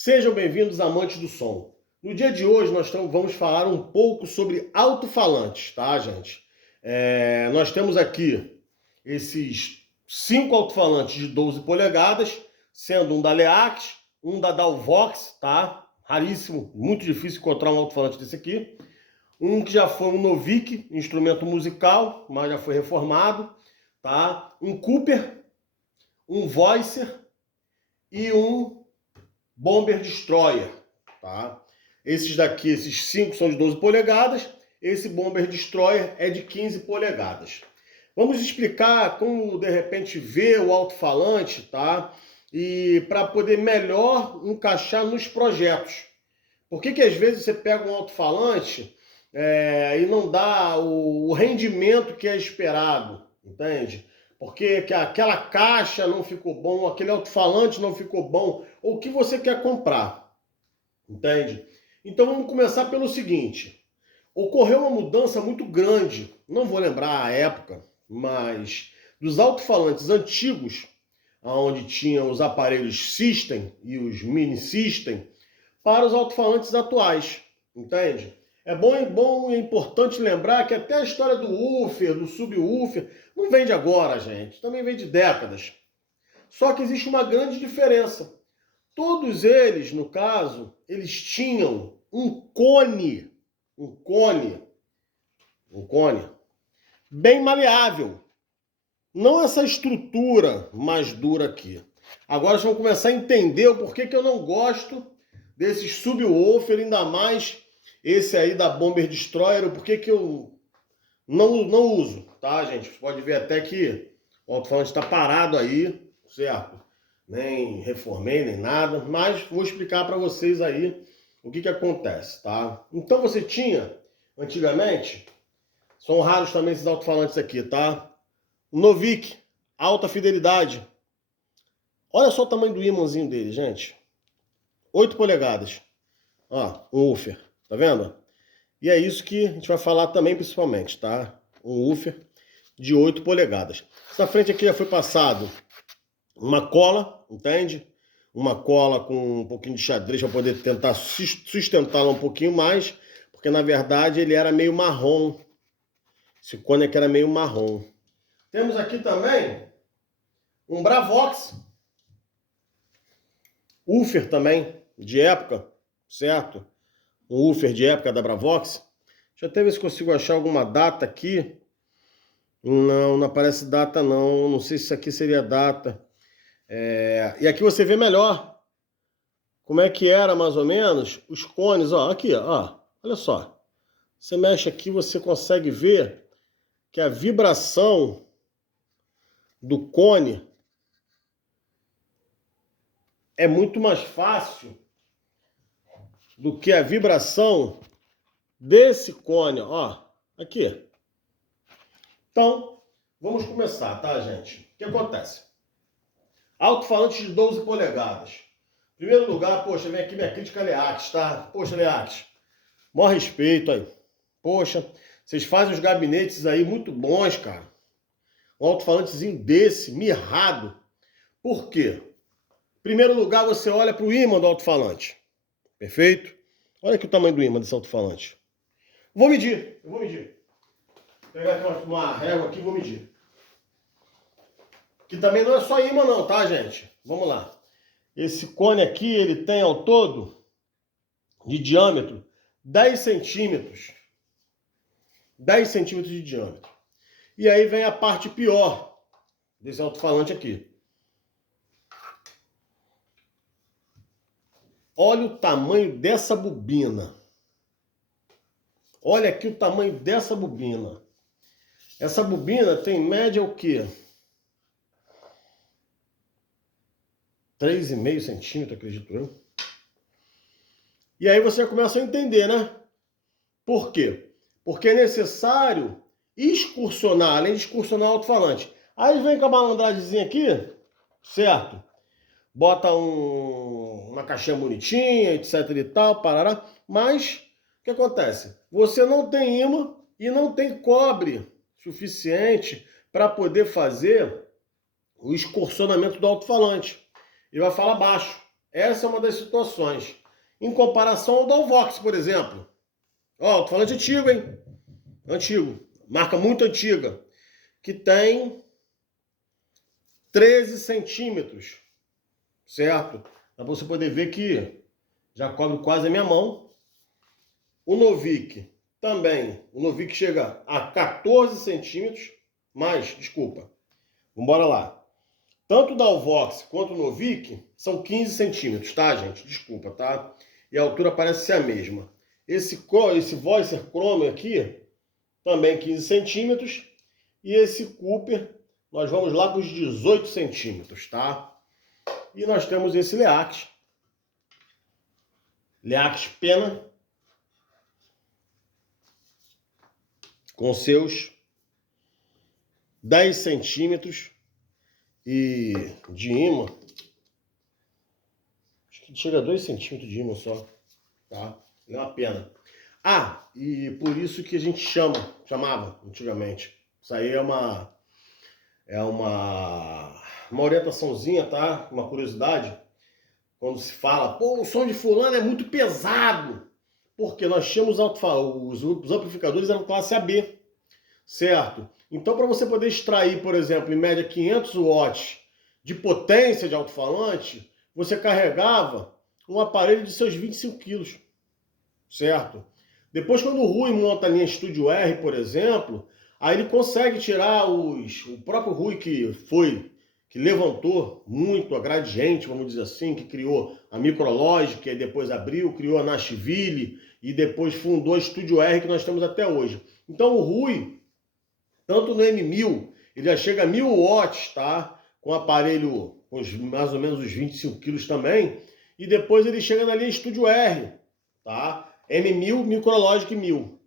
Sejam bem-vindos, amantes do som. No dia de hoje nós vamos falar um pouco sobre alto-falantes, tá, gente? Nós temos aqui esses 5 alto-falantes de 12 polegadas, sendo um da Leax, um da Dalvox, tá? Raríssimo, muito difícil encontrar um alto-falante desse aqui. Um que já foi um Novik, instrumento musical, mas já foi reformado, tá? Um Cooper, um Voicer e um Bomber Destroyer, tá? Esses daqui, esses 5 são de 12 polegadas, esse Bomber Destroyer é de 15 polegadas. Vamos explicar como, de repente, ver o alto-falante, tá? E para poder melhor encaixar nos projetos. Por que às vezes você pega um alto-falante e não dá o rendimento que é esperado, entende? Porque aquela caixa não ficou bom, aquele alto-falante não ficou bom, ou o que você quer comprar, entende? Então vamos começar pelo seguinte: ocorreu uma mudança muito grande, não vou lembrar a época, mas dos alto-falantes antigos, onde tinham os aparelhos System e os mini System, para os alto-falantes atuais, entende? É bom e importante lembrar que até a história do woofer, do subwoofer, não vem de agora, gente. Também vem de décadas. Só que existe uma grande diferença. Todos eles, no caso, eles tinham um cone bem maleável. Não essa estrutura mais dura aqui. Agora vocês vão começar a entender o porquê que eu não gosto desses subwoofer, ainda mais esse aí da Bomber Destroyer, o porquê que eu não uso, tá, gente? Você pode ver até que o alto-falante está parado aí, certo? Nem reformei, nem nada, mas vou explicar para vocês aí o que acontece, tá? Então você tinha, antigamente, são raros também esses alto-falantes aqui, tá? O Novik, alta fidelidade. Olha só o tamanho do ímãzinho dele, gente. 8 polegadas. Ó, o woofer, tá vendo? E é isso que a gente vai falar também, principalmente, tá? Um woofer de 8 polegadas. Essa frente aqui já foi passado uma cola, entende? Uma cola com um pouquinho de xadrez para poder tentar sustentá-la um pouquinho mais, porque na verdade ele era meio marrom. Esse cone aqui era meio marrom. Temos aqui também um Bravox. Woofer também, de época, certo? Um woofer de época da Bravox. Deixa eu até ver se consigo achar alguma data aqui. Não aparece data não. Não sei se isso aqui seria data. E aqui você vê melhor como é que era mais ou menos os cones. Ó, aqui, ó, olha só. Você mexe aqui, você consegue ver que a vibração do cone é muito mais fácil do que a vibração desse cone, ó, aqui. Então, vamos começar, tá, gente? O que acontece? Alto-falante de 12 polegadas. Em primeiro lugar, poxa, vem aqui minha crítica a Leax, tá? Poxa, Leax, maior respeito aí. Poxa, vocês fazem os gabinetes aí muito bons, cara. Um alto-falantezinho desse, mirrado. Por quê? Em primeiro lugar, você olha para o ímã do alto-falante. Perfeito? Olha aqui o tamanho do ímã desse alto-falante. Eu vou medir. Vou pegar aqui uma régua aqui e vou medir. Que também não é só ímã não, tá, gente? Vamos lá. Esse cone aqui, ele tem ao todo, de diâmetro, 10 centímetros. 10 centímetros de diâmetro. E aí vem a parte pior desse alto-falante aqui. Olha o tamanho dessa bobina. Olha aqui o tamanho dessa bobina. Essa bobina tem média o quê? 3,5 centímetros, acredito eu. E aí você começa a entender, né? Por quê? Porque é necessário excursionar, além de excursionar o alto-falante. Aí vem com a malandragemzinha aqui, certo? Bota uma caixinha bonitinha, etc e tal, parará. Mas, o que acontece? Você não tem ímã e não tem cobre suficiente para poder fazer o excursionamento do alto-falante. Ele vai falar baixo, Essa é uma das situações. Em comparação ao Dalvox, por exemplo. Ó, tô falando de antigo, hein? Antigo. Marca muito antiga. Que tem 13 centímetros. Certo? Para você poder ver que já cobre quase a minha mão. O Novik também. O Novik chega a 14 centímetros. Mas, desculpa. Vambora lá. Tanto o Dalvox quanto o Novik são 15 centímetros, tá, gente? Desculpa, tá? E a altura parece ser a mesma. Esse Voicer Chrome aqui, também 15 centímetros. E esse Cooper, nós vamos lá para os 18 centímetros, tá? E nós temos esse Leax Pena, com seus 10 centímetros e de imã. Acho que chega a 2 centímetros de imã só, tá? É uma pena. Ah, e por isso que a gente chamava antigamente. Isso aí é uma orientaçãozinha, tá? Uma curiosidade. Quando se fala, pô, o som de fulano é muito pesado. Porque nós tínhamos os amplificadores eram classe AB, certo? Então, para você poder extrair, por exemplo, em média 500 watts de potência de alto-falante, você carregava um aparelho de seus 25 quilos, certo? Depois, quando o Rui monta a linha Studio R, por exemplo, aí ele consegue tirar o próprio Rui que levantou muito a Gradiente, vamos dizer assim, que criou a Micrologic, que depois abriu, criou a Nashville e depois fundou a Studio R, que nós temos até hoje. Então o Rui, tanto no M1000, ele já chega a 1000 watts, tá? Com aparelho com mais ou menos os 25 quilos também, e depois ele chega na linha Studio R, tá? M1000, Micrologic 1000.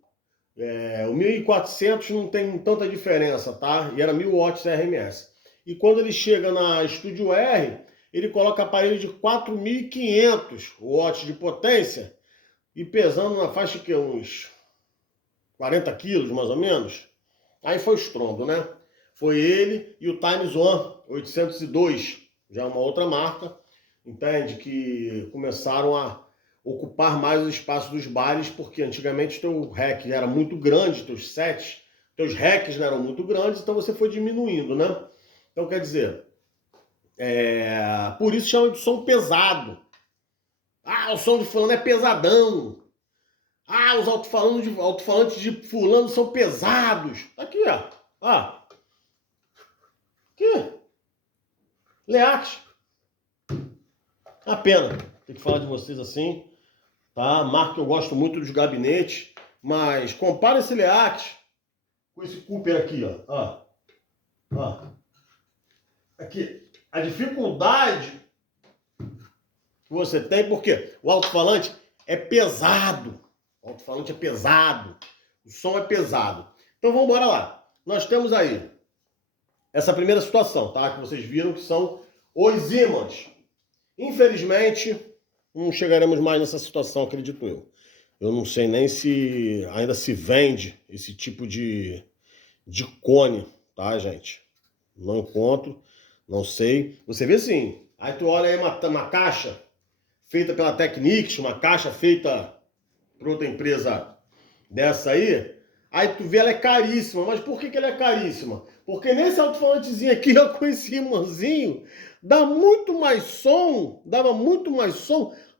O 1400 não tem tanta diferença, tá? E era 1000 watts RMS. E quando ele chega na Studio R, ele coloca aparelho de 4.500 watts de potência e pesando na faixa que uns 40 quilos, mais ou menos. Aí foi o estrondo, né? Foi ele e o Times One 802, já uma outra marca, entende? Que começaram a ocupar mais o espaço dos bares, porque antigamente teu rack era muito grande, teus racks não eram muito grandes, então você foi diminuindo, né? Então, quer dizer, por isso chama de som pesado. Ah, o som de fulano é pesadão. Ah, os alto-falantes de fulano são pesados. Aqui, ó. Ah. Aqui. Leax. Uma pena ter que falar de vocês assim. Tá? Marca que eu gosto muito dos gabinetes. Mas compara esse Leax com esse Cooper aqui, ó. Ó. Aqui, a dificuldade que você tem, porque o alto-falante é pesado. O alto-falante é pesado. O som é pesado. Então vamos embora lá. Nós temos aí essa primeira situação, tá? Que vocês viram que são os ímãs. Infelizmente, não chegaremos mais nessa situação, acredito eu. Eu não sei nem se ainda se vende esse tipo de cone, tá, gente? Não encontro. Não sei. Você vê sim. Aí tu olha aí uma caixa feita pela Technics, uma caixa feita por outra empresa dessa aí. Aí tu vê ela é caríssima. Mas por que ela é caríssima? Porque nesse alto-falantezinho aqui, ó, com esse imãzinho, dava muito mais som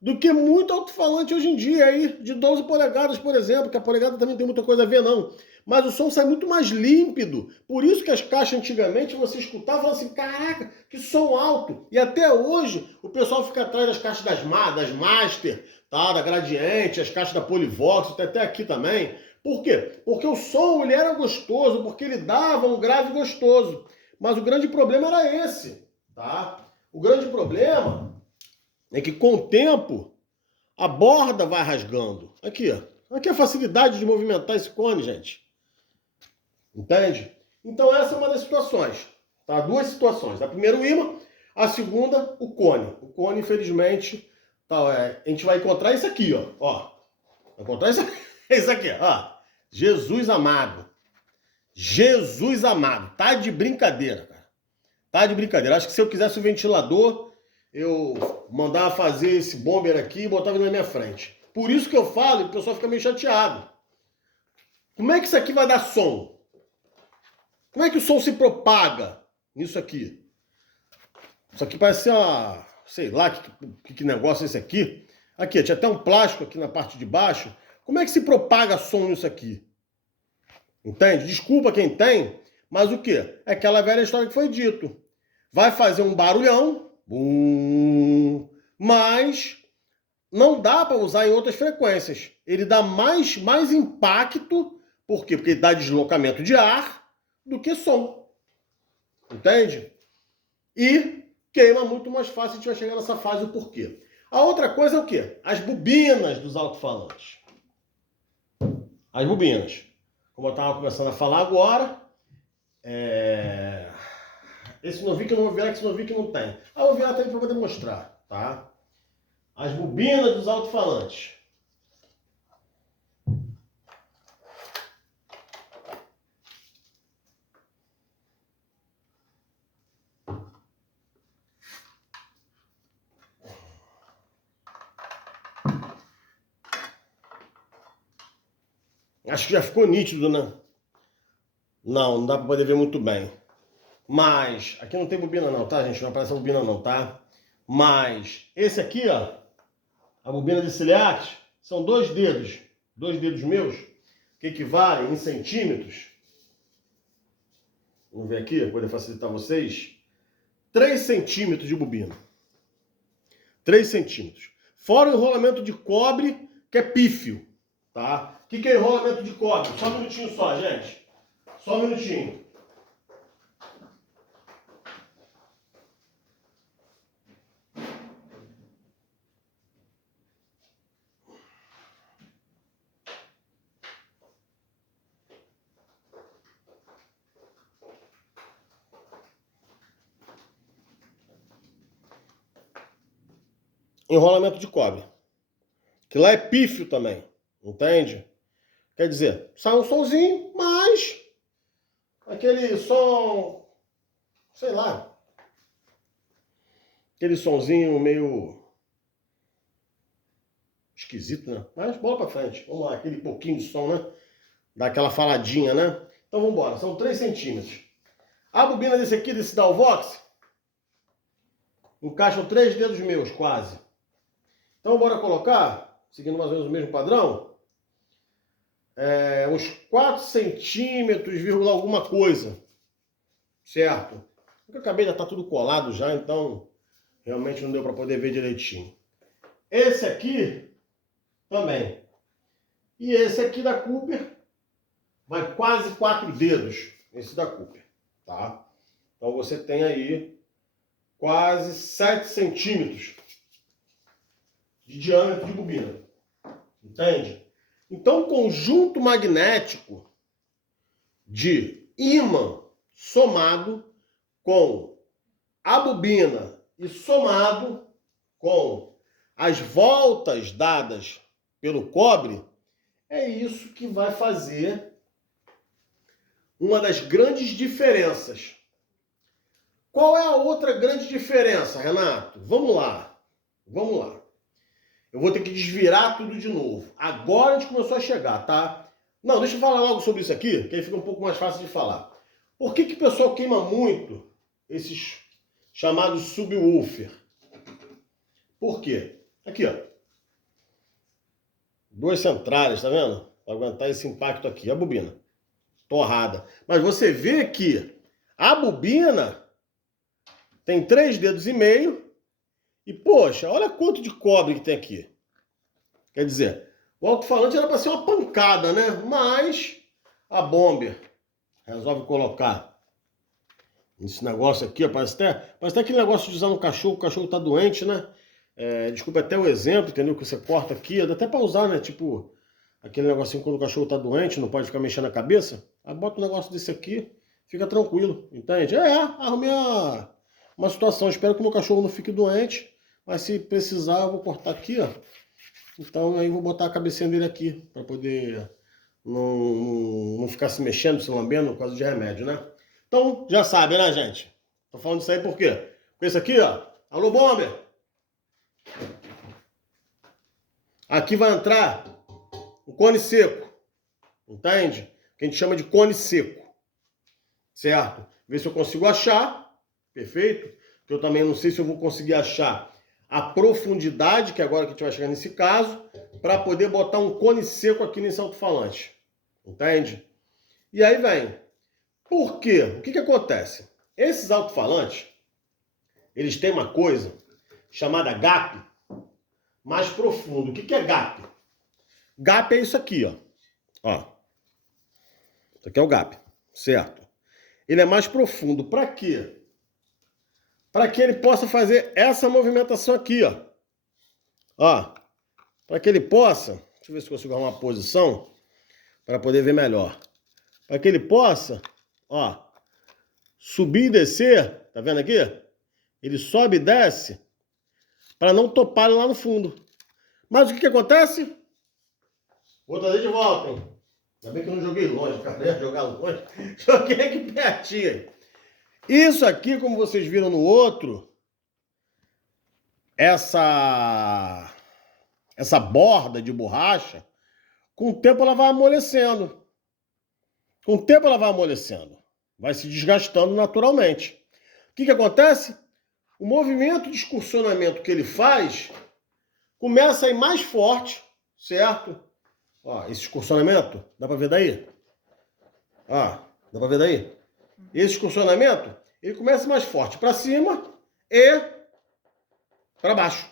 do que muito alto-falante hoje em dia aí, de 12 polegadas, por exemplo, que a polegada também tem muita coisa a ver, não. Mas o som sai muito mais límpido. Por isso que as caixas antigamente você escutava e falava assim, caraca, que som alto. E até hoje o pessoal fica atrás das caixas das Master, tá? Da Gradiente, as caixas da Polivox, até aqui também. Por quê? Porque o som ele era gostoso, porque ele dava um grave gostoso. Mas o grande problema era esse, tá? O grande problema é que com o tempo a borda vai rasgando. Aqui, ó. Aqui é a facilidade de movimentar esse cone, gente. Entende? Então essa é uma das situações. Tá? Duas situações. A primeira o imã, a segunda o cone. O cone, infelizmente, tá, a gente vai encontrar isso aqui, ó. Vai encontrar isso aqui, ó. Jesus amado. Jesus amado. Tá de brincadeira, cara. Tá de brincadeira. Acho que se eu quisesse o ventilador, eu mandava fazer esse bomber aqui e botava ele na minha frente. Por isso que eu falo e o pessoal fica meio chateado. Como é que isso aqui vai dar som? Como é que o som se propaga nisso aqui? Isso aqui parece uma... sei lá que negócio é esse aqui. Aqui, tinha até um plástico aqui na parte de baixo. Como é que se propaga som nisso aqui? Entende? Desculpa quem tem, mas o quê? É aquela velha história que foi dito. Vai fazer um barulhão, mas não dá para usar em outras frequências. Ele dá mais impacto, por quê? Porque ele dá deslocamento de ar do que som. Entende? E queima muito mais fácil se a gente vai chegar nessa fase, o porquê. A outra coisa é o quê? As bobinas dos alto-falantes. As bobinas. Como eu estava começando a falar agora, esse Novik eu não vou virar, que esse Novik não tem. Eu vou virar também para poder mostrar, tá? As bobinas dos alto-falantes. Acho que já ficou nítido, né? Não dá para poder ver muito bem. Mas, aqui não tem bobina não, tá, gente? Não aparece a bobina não, tá? Mas, esse aqui, ó, a bobina de ciliax, são 2 dedos meus, que equivalem em centímetros. Vamos ver aqui, para poder facilitar vocês. 3 centímetros de bobina. 3 centímetros. Fora o enrolamento de cobre, que é pífio, tá? O que é enrolamento de cobre? Só um minutinho só, gente. Só um minutinho. Enrolamento de cobre. Que lá é pífio também, entende? Quer dizer, sai um sonzinho, mas aquele som, sei lá, aquele sonzinho meio esquisito, né? Mas bola pra frente, vamos lá, aquele pouquinho de som, né? Dá aquela faladinha, né? Então vamos embora, são 3 centímetros. A bobina desse aqui, desse Dalvox, encaixam 3 dedos meus, quase. Então bora colocar, seguindo mais ou menos o mesmo padrão, uns 4 centímetros, vírgula alguma coisa, certo? Porque eu acabei de estar tudo colado já, então realmente não deu para poder ver direitinho. Esse aqui também. E esse aqui da Cooper vai quase 4 dedos, esse da Cooper, tá? Então você tem aí quase 7 centímetros de diâmetro de bobina, entende? Então, o conjunto magnético de ímã somado com a bobina e somado com as voltas dadas pelo cobre, é isso que vai fazer uma das grandes diferenças. Qual é a outra grande diferença, Renato? Vamos lá. Vamos lá. Eu vou ter que desvirar tudo de novo. Agora a gente começou a chegar, tá? Não, deixa eu falar logo sobre isso aqui, que aí fica um pouco mais fácil de falar. Por que o pessoal queima muito esses chamados subwoofer? Por quê? Aqui, ó. 2 centrais, tá vendo? Para aguentar esse impacto aqui. A bobina. Torrada. Mas você vê que a bobina tem 3 dedos e meio. E, poxa, olha quanto de cobre que tem aqui. Quer dizer, o alto-falante era para ser uma pancada, né? Mas a Bomber resolve colocar esse negócio aqui, ó, parece até aquele negócio de usar no cachorro, o cachorro tá doente, né? Desculpa até o exemplo, entendeu? Que você corta aqui, dá até para usar, né? Tipo, aquele negocinho quando o cachorro tá doente, não pode ficar mexendo a cabeça. Aí bota um negócio desse aqui, fica tranquilo, entende? Arrumei uma situação, espero que o meu cachorro não fique doente. Mas se precisar, eu vou cortar aqui, ó. Então aí eu vou botar a cabecinha dele aqui, para poder não ficar se mexendo, se lambendo por causa de remédio, né? Então, já sabe, né, gente? Tô falando isso aí por quê? Porque isso aqui, ó. Alô, Bomber! Aqui vai entrar o cone seco, entende? Que a gente chama de cone seco, certo? Ver se eu consigo achar, perfeito? Que eu também não sei se eu vou conseguir achar a profundidade, que agora que a gente vai chegar nesse caso, para poder botar um cone seco aqui nesse alto-falante, entende? E aí vem. Por quê? O que acontece? Esses alto-falantes, eles têm uma coisa chamada gap mais profundo. O que é gap? Gap é isso aqui, ó. Ó. Isso aqui é o gap, certo? Ele é mais profundo. Para quê? Para que ele possa fazer essa movimentação aqui, ó. Ó. Para que ele possa... Deixa eu ver se consigo arrumar uma posição para poder ver melhor. Para que ele possa, ó, subir e descer. Tá vendo aqui? Ele sobe e desce para não topar lá no fundo. Mas o que acontece? Vou trazer de volta, hein? Ainda bem que eu não joguei longe, cara. Ia jogar longe. Joguei aqui pertinho. Isso aqui, como vocês viram no outro, essa borda de borracha, com o tempo ela vai amolecendo. Com o tempo ela vai amolecendo. Vai se desgastando naturalmente. O que acontece? O movimento de excursionamento que ele faz começa a ir mais forte, certo? Ó, esse excursionamento, dá pra ver daí? Ó, dá pra ver daí? Esse excursionamento, ele começa mais forte para cima e para baixo.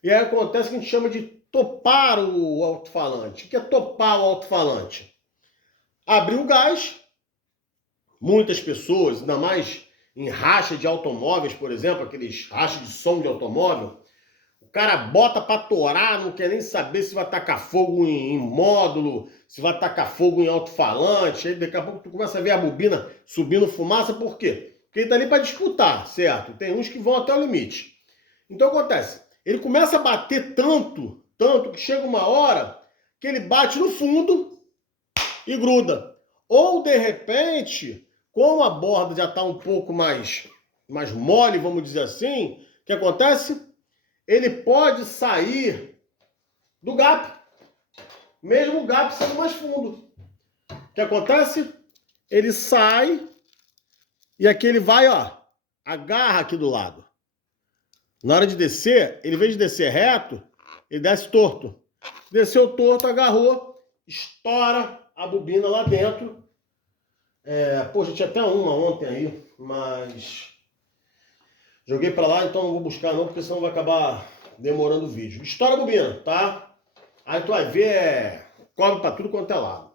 E aí acontece o que a gente chama de topar o alto-falante. O que é topar o alto-falante? Abrir o gás. Muitas pessoas, ainda mais em racha de automóveis, por exemplo, aqueles rachas de som de automóvel, o cara bota para torar, não quer nem saber se vai tacar fogo em módulo, se vai tacar fogo em alto-falante, aí daqui a pouco tu começa a ver a bobina subindo fumaça, por quê? Porque ele tá ali para disputar, certo? Tem uns que vão até o limite. Então acontece, ele começa a bater tanto que chega uma hora que ele bate no fundo e gruda. Ou, de repente, como a borda já está um pouco mais mole, vamos dizer assim, o que acontece? Ele pode sair do gap, mesmo o gap sendo mais fundo. O que acontece? Ele sai e aqui ele vai, ó, agarra aqui do lado. Na hora de descer, ele, em vez de descer reto, ele desce torto. Desceu torto, agarrou, estoura a bobina lá dentro. Poxa, tinha até uma ontem aí, mas joguei pra lá, então não vou buscar não, porque senão vai acabar demorando o vídeo. Estoura a bobina, tá? Aí tu vai ver, cobre pra tudo quanto é lado.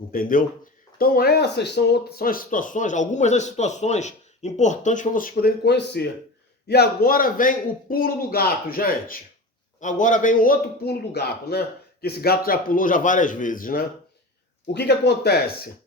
Entendeu? Então essas são as situações, algumas das situações importantes para vocês poderem conhecer. E agora vem o pulo do gato, gente. Agora vem o outro pulo do gato, né? Que esse gato já pulou já várias vezes, né? O que acontece?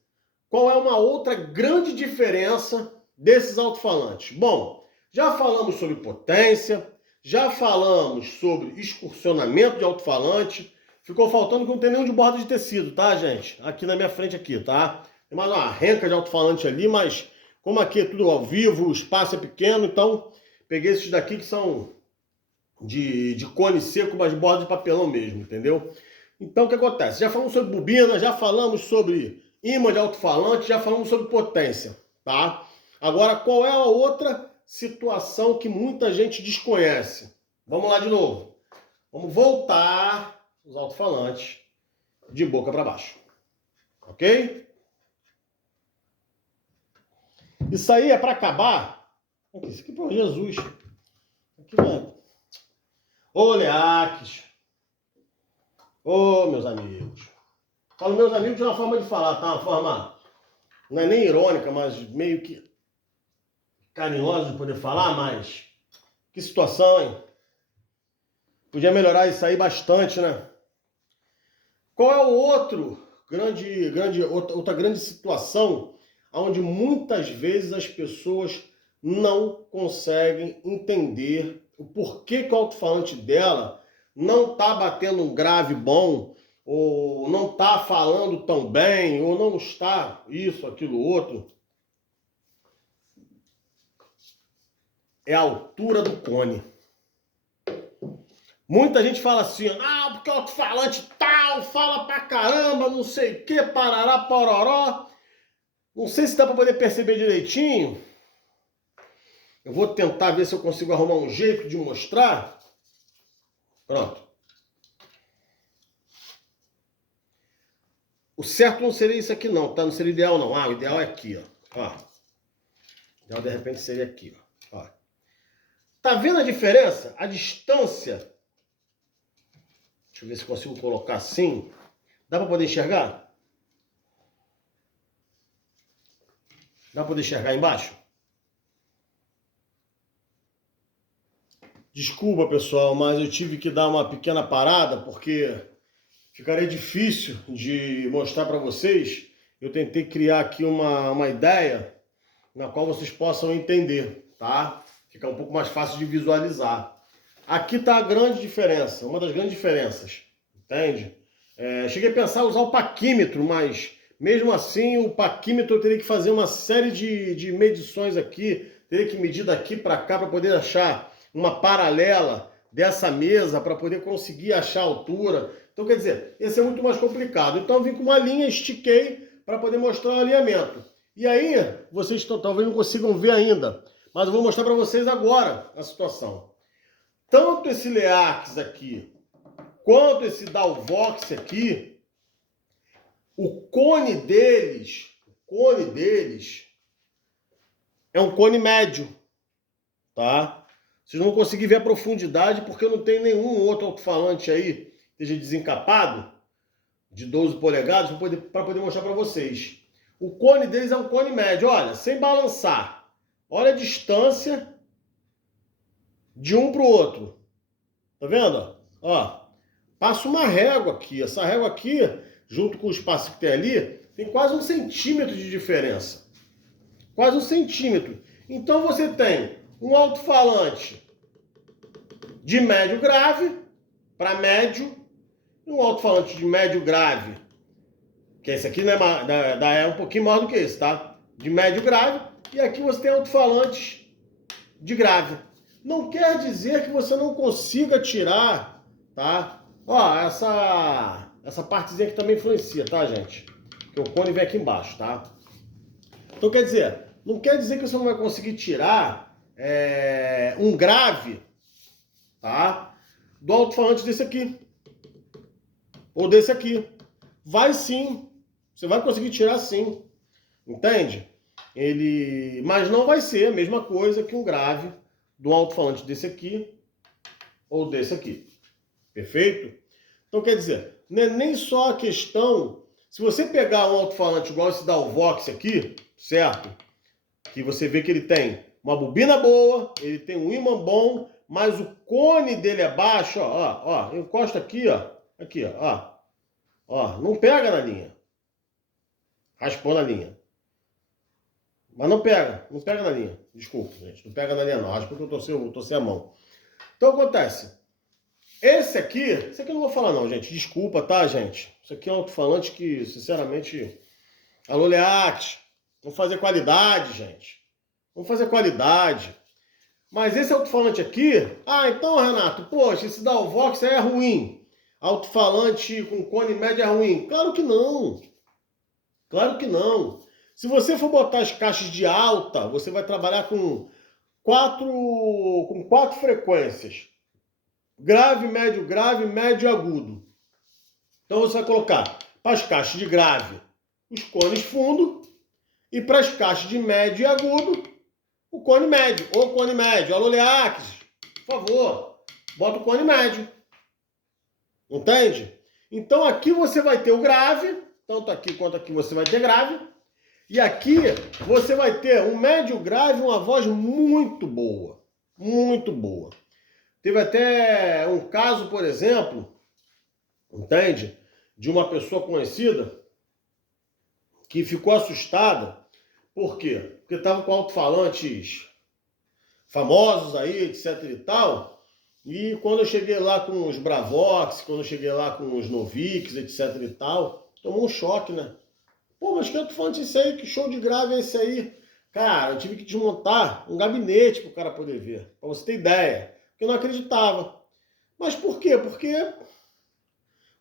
Qual é uma outra grande diferença desses alto-falantes? Bom, já falamos sobre potência, já falamos sobre excursionamento de alto-falante. Ficou faltando que não tem nenhum de borda de tecido, tá, gente? Aqui na minha frente aqui, tá? Tem mais uma renca de alto-falante ali, mas como aqui é tudo ao vivo, o espaço é pequeno, então peguei esses daqui que são de cone seco, mas borda de papelão mesmo, entendeu? Então o que acontece? Já falamos sobre bobina, já falamos sobre ímã de alto-falante, já falamos sobre potência, tá? Agora, qual é a outra situação que muita gente desconhece? Vamos lá de novo. Vamos voltar os alto-falantes de boca para baixo. Ok? Isso aí é para acabar. Isso aqui, por Jesus. Aqui, mano. Ô, Leaques. Ô, meus amigos. Falo meus amigos de uma forma de falar, tá? Uma forma, não é nem irônica, mas meio que carinhosa de poder falar, mas que situação, hein? Podia melhorar isso aí bastante, né? Qual é o outra grande situação onde muitas vezes as pessoas não conseguem entender o porquê que o alto-falante dela não está batendo um grave bom, ou não está falando tão bem, ou não está isso, aquilo, outro? É a altura do cone. Muita gente fala assim, ah, porque o alto-falante tal, fala pra caramba, não sei o que, parará, pororó. Não sei se dá pra poder perceber direitinho. Eu vou tentar ver se eu consigo arrumar um jeito de mostrar. Pronto. O certo não seria isso aqui não, tá? Não seria ideal não. Ah, o ideal é aqui, ó. O ideal de repente seria aqui, ó. Tá vendo a diferença? A distância. Deixa eu ver se consigo colocar assim. Dá pra poder enxergar? Dá pra poder enxergar embaixo? Desculpa, pessoal, mas eu tive que dar uma pequena parada porque ficaria difícil de mostrar para vocês. Eu tentei criar aqui uma ideia na qual vocês possam entender, tá? Fica um pouco mais fácil de visualizar. Aqui está a grande diferença, uma das grandes diferenças, entende? Cheguei a pensar em usar o paquímetro, mas mesmo assim o paquímetro eu teria que fazer uma série de medições aqui, teria que medir daqui para cá para poder achar uma paralela dessa mesa, para poder conseguir achar a altura. Então, quer dizer, esse é muito mais complicado. Então, eu vim com uma linha, estiquei para poder mostrar o alinhamento. E aí, vocês talvez não consigam ver ainda, mas eu vou mostrar para vocês agora a situação. Tanto esse Leax aqui, quanto esse Dalvox aqui, o cone deles é um cone médio, tá? Vocês não vão conseguir ver a profundidade porque eu não tenho nenhum outro alto-falante aí que esteja desencapado de 12 polegadas para poder mostrar para vocês. O cone deles é um cone médio, olha, sem balançar. Olha a distância de um para o outro. Tá vendo? Ó, passa uma régua aqui. Essa régua aqui, junto com o espaço que tem ali, tem quase 1 centímetro de diferença. Quase 1 centímetro. Então você tem um alto-falante de médio grave para médio e um alto-falante de médio grave, que esse aqui, né, é um pouquinho maior do que esse, tá? De médio grave, e aqui você tem alto-falantes de grave. Não quer dizer que você não consiga tirar, tá? Ó, essa partezinha aqui também influencia, tá, gente? Porque o cone vem aqui embaixo, tá? Então, quer dizer, não quer dizer que você não vai conseguir tirar um grave, tá? Do alto-falante desse aqui. Ou desse aqui. Vai sim. Você vai conseguir tirar sim. Entende? Mas não vai ser a mesma coisa que um grave do alto-falante desse aqui ou desse aqui. Perfeito? Então, quer dizer, não é nem só a questão... Se você pegar um alto-falante igual esse Dalvox aqui, certo? Que você vê que ele tem uma bobina boa, ele tem um ímã bom, mas o cone dele é baixo, ó, eu encosto aqui, ó, não pega na linha. Raspou na linha. Mas não pega na linha. Desculpa, gente, não pega na linha não, raspou porque eu torci a mão. Então acontece, esse aqui eu não vou falar não, gente, desculpa, tá, gente? Isso aqui é um alto-falante que, sinceramente, alô, Leax, vamos fazer qualidade, gente. Vamos fazer qualidade. Mas esse alto-falante aqui... Ah, então, Renato, poxa, esse Dalvox aí é ruim. Alto-falante com cone médio é ruim. Claro que não. Claro que não. Se você for botar as caixas de alta, você vai trabalhar com quatro frequências. Grave, médio e agudo. Então você vai colocar para as caixas de grave os cones fundo e para as caixas de médio e agudo o cone médio, ou cone médio. Alô, Leax, por favor, bota o cone médio. Entende? Então aqui você vai ter o grave, tanto aqui quanto aqui você vai ter grave. E aqui você vai ter um médio grave, uma voz muito boa. Muito boa. Teve até um caso, por exemplo, entende? De uma pessoa conhecida que ficou assustada. Por quê? Porque estava com alto-falantes famosos aí, etc e tal. E quando eu cheguei lá com os Bravox, quando eu cheguei lá com os Novix, etc e tal, tomou um choque, né? Pô, mas que alto-falante é esse aí? Que show de grave é esse aí? Cara, eu tive que desmontar um gabinete para o cara poder ver. Para você ter ideia. Porque eu não acreditava. Mas por quê? Porque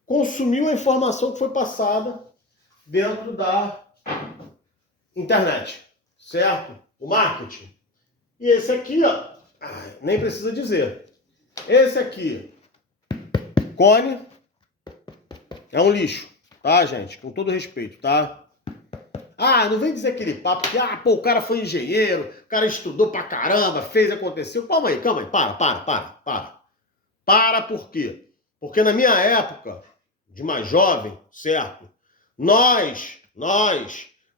consumiu a informação que foi passada dentro da internet, certo? O marketing. E esse aqui, ó, nem precisa dizer. Esse aqui, cone, é um lixo, tá, gente? Com todo respeito, tá? Não vem dizer aquele papo que, pô, o cara foi engenheiro, o cara estudou pra caramba, fez, aconteceu. Calma aí, para. Para por quê? Porque na minha época, de mais jovem, certo? Nós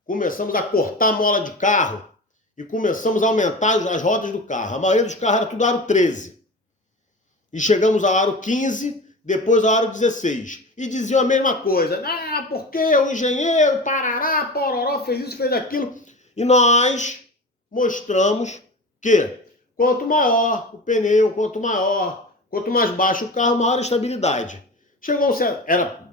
começamos a cortar a mola de carro e começamos a aumentar as rodas do carro. A maioria dos carros era tudo aro 13. E chegamos ao aro 15, depois ao aro 16. E diziam a mesma coisa. Porque o engenheiro, parará, pororó, fez isso, fez aquilo. E nós mostramos que quanto maior o pneu, quanto mais baixo o carro, maior a estabilidade. Chegou um certo...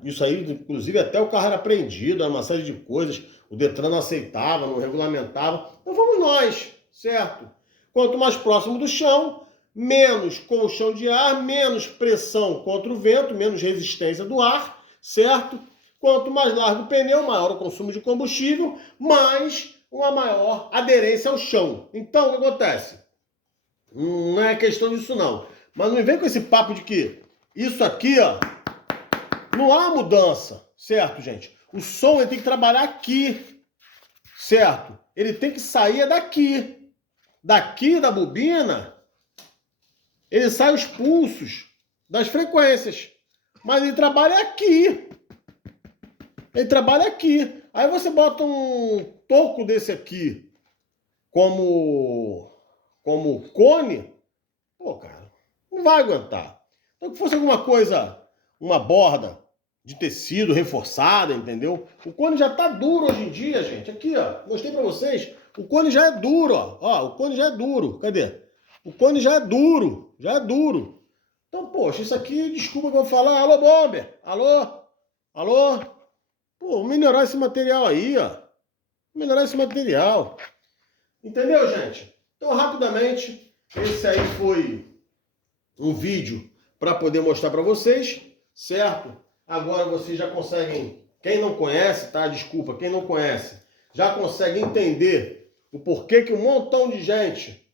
Isso aí, inclusive, até o carro era apreendido, era uma série de coisas. O Detran não aceitava, não regulamentava. Então vamos nós, certo? Quanto mais próximo do chão, menos colchão de ar, menos pressão contra o vento, menos resistência do ar, certo? Quanto mais largo o pneu, maior o consumo de combustível, mais uma maior aderência ao chão. Então, o que acontece? Não é questão disso, não. Mas não vem com esse papo de que isso aqui, ó, não há mudança, certo, gente? O som ele tem que trabalhar aqui, certo? Ele tem que sair daqui. Daqui da bobina, ele sai os pulsos das frequências. Mas ele trabalha aqui. Ele trabalha aqui. Aí você bota um toco desse aqui como cone, pô, cara, não vai aguentar. Então, que fosse alguma coisa, uma borda de tecido reforçada, entendeu? O cone já tá duro hoje em dia, gente. Aqui, ó, mostrei pra vocês. O cone já é duro, ó. O cone já é duro. Cadê? O cone já é duro. Já é duro. Então, poxa, isso aqui, desculpa que eu vou falar. Alô, Bomber? Alô? Pô, melhorar esse material aí, ó. Melhorar esse material. Entendeu, gente? Então, rapidamente, esse aí foi um vídeo para poder mostrar para vocês, certo? Agora vocês já conseguem, quem não conhece, tá? Desculpa, quem não conhece, já consegue entender o porquê que um montão de gente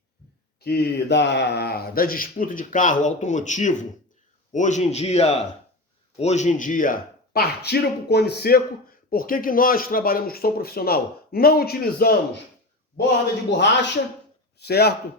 que da disputa de carro automotivo, hoje em dia partiram para o cone seco. Por que nós trabalhamos com som profissional? Não utilizamos borda de borracha, certo?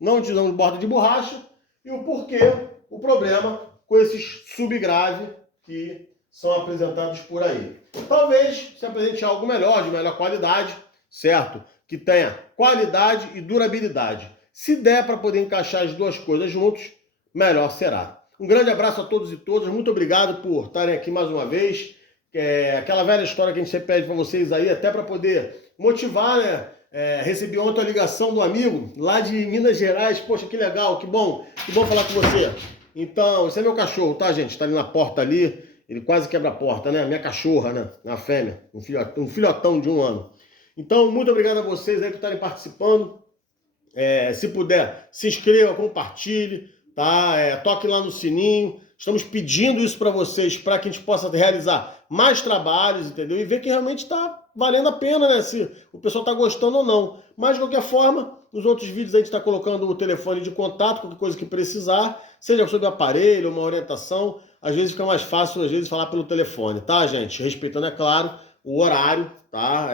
Não utilizamos borda de borracha. E o porquê, o problema com esses subgrave que são apresentados por aí. Talvez se apresente algo melhor, de melhor qualidade, certo? Que tenha qualidade e durabilidade. Se der para poder encaixar as duas coisas juntos, melhor será. Um grande abraço a todos e todas. Muito obrigado por estarem aqui mais uma vez. Aquela velha história que a gente sempre pede para vocês aí, até para poder motivar, né? Recebi ontem a ligação do amigo lá de Minas Gerais. Poxa, que legal, que bom falar com você. Então, esse é meu cachorro, tá, gente? Tá ali na porta ali, ele quase quebra a porta, né? Minha cachorra, né? Uma fêmea, um filhotão de 1 ano. Então, muito obrigado a vocês aí por estarem participando. Se puder, se inscreva, compartilhe, tá? Toque lá no sininho. Estamos pedindo isso para vocês, para que a gente possa realizar mais trabalhos, entendeu? E ver que realmente está valendo a pena, né? Se o pessoal está gostando ou não. Mas, de qualquer forma, nos outros vídeos a gente está colocando o telefone de contato, qualquer coisa que precisar, seja sobre o aparelho, uma orientação. Às vezes fica mais fácil, falar pelo telefone, tá, gente? Respeitando, é claro, o horário, tá?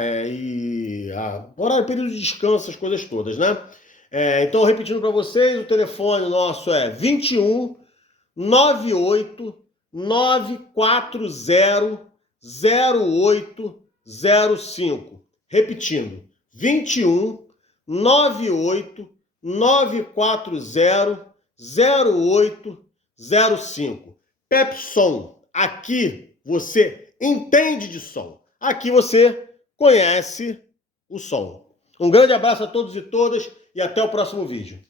Horário, período de descanso, as coisas todas, né? Então, repetindo para vocês, o telefone nosso é 21 98 940 0805. Repetindo, 21 98 940 0805. Pepson, aqui você entende de som. Aqui você conhece o som. Um grande abraço a todos e todas e até o próximo vídeo.